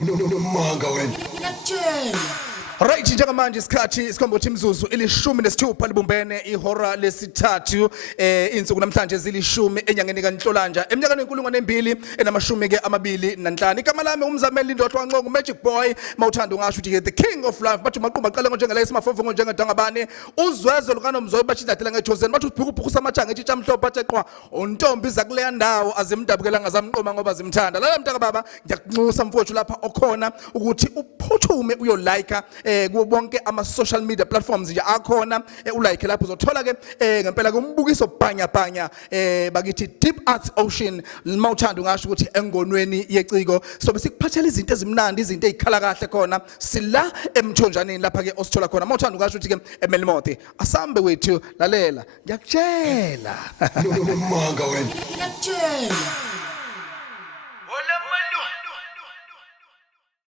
Manga wena. Right, njengamanje isikhathi isikhombo imzuzu ilishumi nesithupha libumbene ihora lesithathu insuku namhlanje zilishumi enyangeni kaNhlolanja eminyakeni we-2025 igama lami umzameli Ndodwa kaNxongo Magic Boy mawuthanda ungasho ukuthi the king of life bathi maqumba aqala njengela isimafofo njengedangabane uzwezwe lukaNomzoyi bashidadela ngejozeni bathi ubhukubhukusa amajanga etshitsha mhlophe bathe qwa untombi zakuleya ndawo azimdabukela ngazamnqoma ngoba zimthanda lala mntaka baba ngiyakunxusa mfowethu lapha okhona ukuthi uphuthume uyolike kubo bonke ama social media platforms nje akhona ulike lapho uzothola ke ngempela kumbukiso bhanya bakithi Deep Arts Ocean mawuthanda ungasho ukuthi engonweni yeciko sobe sikuphathela izinto ezimnandi izinto ezikhala kahle khona sila emthonjaneni lapha ke osithola khona mawuthanda ungasho ukuthi ke eMelmote asambe wethu lalela ngiyakutshela Manga wena. ngiyakutshela